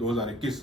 2021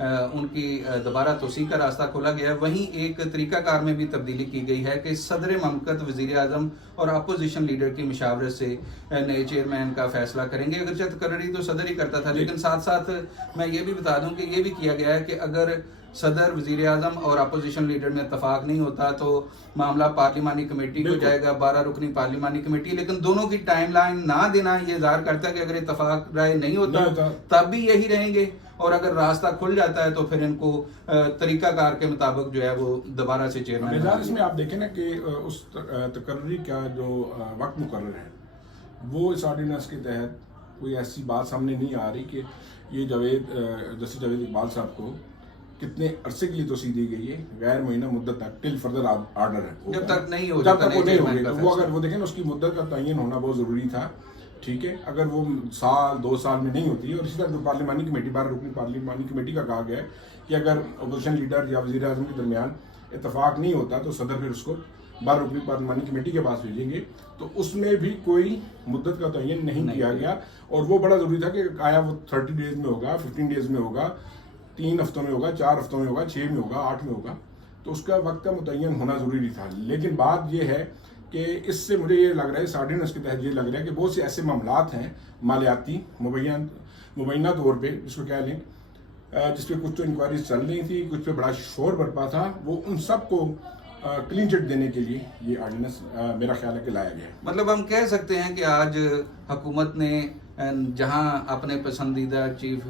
ان کی دوبارہ توسیع کا راستہ کھولا گیا ہے. وہیں ایک طریقہ کار میں بھی تبدیلی کی گئی ہے کہ صدر مملکت وزیر اعظم اور اپوزیشن لیڈر کی مشاورت سے نئے چیئرمین کا فیصلہ کریں گے. اگرچہ تقرری تو صدر ہی کرتا تھا، لیکن ساتھ ساتھ میں یہ بھی بتا دوں کہ یہ بھی کیا گیا ہے کہ اگر صدر، وزیر اعظم اور اپوزیشن لیڈر میں اتفاق نہیں ہوتا تو معاملہ پارلیمانی کمیٹی کو جائے گا، 12 رکنی پارلیمانی کمیٹی. لیکن دونوں کی ٹائم لائن نہ دینا یہ ظاہر کرتا ہے کہ اگر اتفاق رائے نہیں ہوتا تب بھی یہی رہیں گے، اور اگر راستہ کھل جاتا ہے تو پھر ان کو طریقہ کار کے مطابق جو ہے وہ دوبارہ سے چیئرمین. اس میں آپ دیکھیں نا کہ اس تقرری کا جو وقت مقرر ہے وہ اس آرڈیننس کے تحت کوئی ایسی بات سامنے نہیں آ رہی کہ یہ جسٹس جاوید اقبال صاحب کو کتنے عرصے کے لیے توسیع دی گئی ہے، غیر معینہ مدت تک، ٹل فردر آرڈر ہے، جب تک نہیں ہو جب تک وہ نہیں ہوگی. تو وہ اگر وہ دیکھیں اس کی مدت کا تعین ہونا بہت ضروری تھا. ٹھیک ہے، اگر وہ سال 2 سال میں نہیں ہوتی ہے. اور اسی طرح پارلیمانی کمیٹی، 12 رکنی پارلیمانی کمیٹی کا کہا گیا ہے کہ اگر اپوزیشن لیڈر یا وزیر اعظم کے درمیان اتفاق نہیں ہوتا تو صدر پھر اس کو 12 رکنی پارلیمانی کمیٹی کے پاس بھیجیں گے. تو اس میں بھی کوئی مدت کا تعین نہیں کیا گیا، اور وہ بڑا ضروری تھا کہ آیا وہ 30 ڈیز میں ہوگا، 15 ڈیز میں ہوگا، 3 ہفتوں میں ہوگا، 4 ہفتوں میں ہوگا، 6 میں ہوگا، 8 میں ہوگا. تو اس کا وقت کا متعین ہونا ضروری تھا. لیکن بات یہ ہے کہ اس سے مجھے یہ لگ رہا ہے، اس آرڈیننس کے تحت یہ لگ رہا ہے کہ بہت سے ایسے معاملات ہیں مالیاتی مبینہ طور پہ، جس کو کہہ لیں، جس پہ کچھ تو انکوائریز چل رہی تھی، کچھ پہ بڑا شور برپا تھا، وہ ان سب کو کلین چٹ دینے کے لیے یہ آرڈیننس میرا خیال ہے کہ لایا گیا ہے. مطلب ہم کہہ سکتے ہیں کہ آج حکومت نے جہاں اپنے پسندیدہ چیف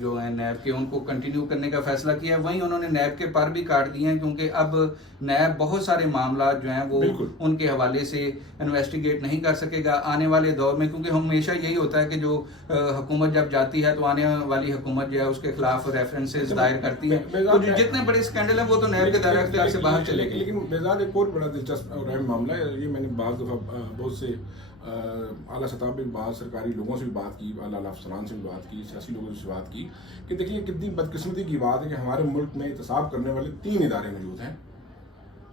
جو ہیں نیب کے، ان کو کنٹینیو کرنے کا فیصلہ کیا ہے، وہیں انہوں نے نیب کے پر بھی کاٹ دیے ہیں، کیونکہ اب نیب بہت سارے معاملات جو ہیں وہ ان کے حوالے سے انویسٹیگیٹ نہیں کر سکے گا آنے والے دور میں. کیونکہ ہمیشہ یہی ہوتا ہے کہ جو حکومت جب جاتی ہے تو آنے والی حکومت جو ہے اس کے خلاف ریفرنسز دائر کرتی ہے. تو جتنے بڑے اسکینڈل ہیں وہ تو نیب کے دائرہ اختیار سے باہر چلے گئے. لیکن بہزاد ایک اور بڑا دلچسپ اور اہم معاملہ ہے، یہ میں نے بعض دفعہ بہت سے اعلیٰ سطح پہ بعض سرکاری لوگوں سے بھی بات کی، اعلیٰ افسران سے بھی بات کی، سیاسی لوگوں سے بات کی، کہ دیکھیے کتنی بدقسمتی کی بات ہے کہ ہمارے ملک میں احتساب کرنے والے 3 ادارے موجود ہیں.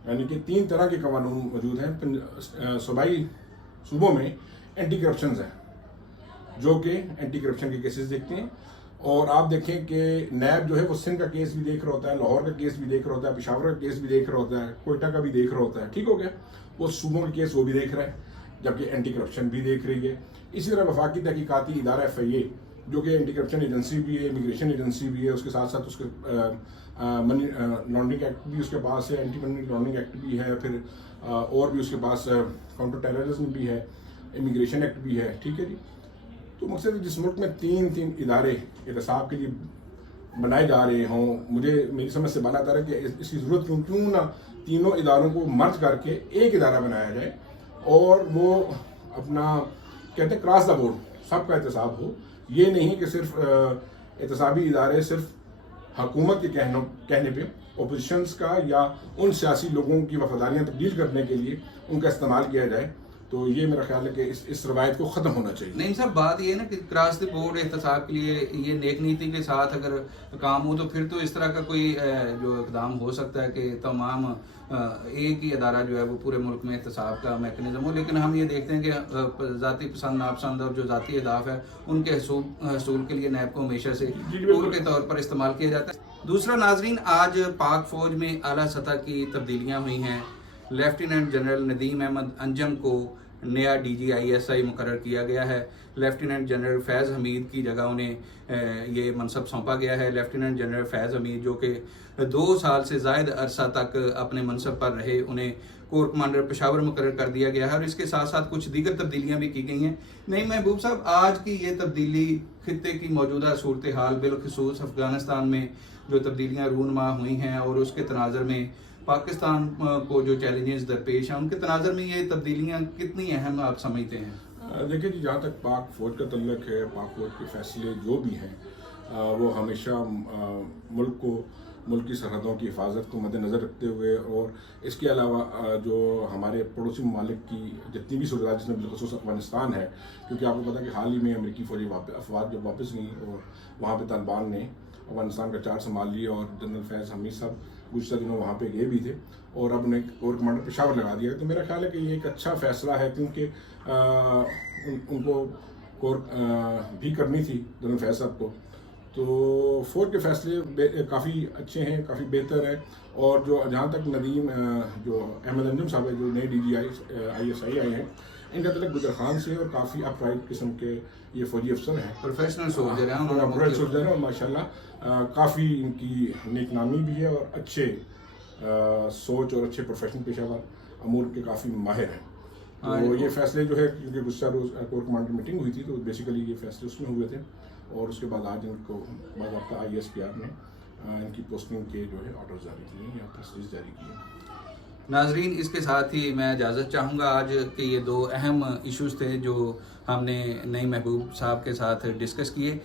یعنی کہ 3 طرح کے قانون موجود ہیں. صوبائی صوبوں میں اینٹی کرپشنز ہیں جو کہ اینٹی کرپشن کے کیسز دیکھتے ہیں. اور آپ دیکھیں کہ نیب جو ہے وہ سندھ کا کیس بھی دیکھ رہا ہوتا ہے، لاہور کا کیس بھی دیکھ رہا ہوتا ہے، پشاور کا کیس بھی دیکھ رہا ہوتا ہے، کوئٹہ کا بھی دیکھ رہا ہوتا ہے. ٹھیک ہو گیا، وہ صوبوں کے کیس وہ بھی دیکھ رہا ہے، جبکہ اینٹی کرپشن بھی دیکھ رہی ہے. اسی طرح وفاقی تحقیقاتی ادارہ FIA جو کہ اینٹی کرپشن ایجنسی بھی ہے، امیگریشن ایجنسی بھی ہے، اس کے ساتھ ساتھ اس کے منی لانڈرنگ ایکٹ بھی اس کے پاس ہے، اینٹی منی لانڈرنگ ایکٹ بھی ہے، پھر اور بھی اس کے پاس کاؤنٹر ٹیررزم بھی ہے، امیگریشن ایکٹ بھی ہے. ٹھیک ہے جی. تو مقصد جس ملک میں 3 ادارے احتساب کے لیے بنائے جا رہے ہوں، میری سمجھ سے بالا تر ہے کہ اس کی ضرورت کیوں نہ تینوں اداروں کو مرج کر کے ایک ادارہ بنایا جائے، اور وہ اپنا کہتے ہیں کراس دا بورڈ سب کا احتساب ہو. یہ نہیں کہ صرف احتسابی ادارے صرف حکومت کے کہنے پہ اپوزیشنز کا یا ان سیاسی لوگوں کی وفاداریاں تبدیل کرنے کے لیے ان کا استعمال کیا جائے. تو یہ میرا خیال ہے کہ اس روایت کو ختم ہونا چاہیے. نہیں صاحب، بات یہ ہے نا کہ کراس دی بورڈ احتساب کے لیے یہ نیک نیتی کے ساتھ اگر کام ہو تو پھر تو اس طرح کا کوئی جو اقدام ہو سکتا ہے کہ تمام ایک ہی ادارہ جو ہے وہ پورے ملک میں احتساب کا میکنزم ہو. لیکن ہم یہ دیکھتے ہیں کہ ذاتی پسند ناپسند اور جو ذاتی اہداف ہے ان کے حصول کے لیے نیب کو ہمیشہ سے ٹول کے طور پر استعمال کیا جاتا ہے. دوسرا ناظرین، آج پاک فوج میں اعلیٰ سطح کی تبدیلیاں ہوئی ہیں. لیفٹیننٹ جنرل ندیم احمد انجم کو نیا DGISI مقرر کیا گیا ہے. لیفٹیننٹ جنرل فیض حمید کی جگہ انہیں یہ منصب سونپا گیا ہے. لیفٹیننٹ جنرل فیض حمید جو کہ 2 سال سے زائد عرصہ تک اپنے منصب پر رہے، انہیں کور کمانڈر پشاور مقرر کر دیا گیا ہے، اور اس کے ساتھ ساتھ کچھ دیگر تبدیلیاں بھی کی گئی ہیں. نہیں محبوب صاحب، آج کی یہ تبدیلی خطے کی موجودہ صورتحال بالخصوص افغانستان میں جو تبدیلیاں رونما ہوئی ہیں اور اس کے تناظر میں پاکستان کو جو چیلنجز درپیش ہیں، ان کے تناظر میں یہ تبدیلیاں کتنی اہم آپ سمجھتے ہیں؟ دیکھیں جی، جہاں تک پاک فوج کا تعلق ہے، پاک فوج کے فیصلے جو بھی ہیں وہ ہمیشہ ملک کی سرحدوں کی حفاظت کو مد نظر رکھتے ہوئے، اور اس کے علاوہ جو ہمارے پڑوسی ممالک کی جتنی بھی صورتحال، جس میں بالخصوص افغانستان ہے، کیونکہ آپ کو پتا کہ حال ہی میں امریکی فوجی افواج جب واپس گئیں اور وہاں پہ طالبان نے افغانستان کا چارج سنبھال لیا، اور جنرل فیض حمید صاحب گزشتہ دنوں وہاں پہ گئے بھی تھے، اور اب انہیں کور کمانڈر پشاور لگا دیا. تو میرا خیال ہے کہ یہ ایک اچھا فیصلہ ہے، کیونکہ ان کو کور بھی کرنی تھی جنرل فیض صاحب کو، تو فوج کے فیصلے کافی اچھے ہیں، کافی بہتر ہیں، اور جو جہاں تک ندیم جو احمد انجم صاحب ہے جو نئے D G I S I آئے ہیں، ان کا تعلق گجر خان سے، اور کافی اپ رائٹ قسم کے یہ فوجی افسر ہیں، پروفیشنل سولجر ہیں پروفیشنل سولجر ہیں، اور ماشاء اللہ کافی ان کی نیک نامی بھی ہے، اور اچھے سوچ اور اچھے پروفیشنل پیشہ ور امور کے کافی ماہر ہیں. تو یہ فیصلے جو ہے، کیونکہ گزشتہ روز کور کمانڈر میٹنگ ہوئی تھی، تو بیسیکلی یہ فیصلے اس میں ہوئے تھے، اور اس کے بعد آج ان کو باضابطہ آئی ایس پی آر نے ان کی پوسٹنگ کے جو ہے آرڈر جاری کیے ہیں یا پریس جاری کیے ہیں. ناظرین، اس کے ساتھ ہی میں اجازت چاہوں گا آج کہ یہ 2 اہم ایشوز تھے جو ہم نے نئی محبوب صاحب کے ساتھ ڈسکس کیے.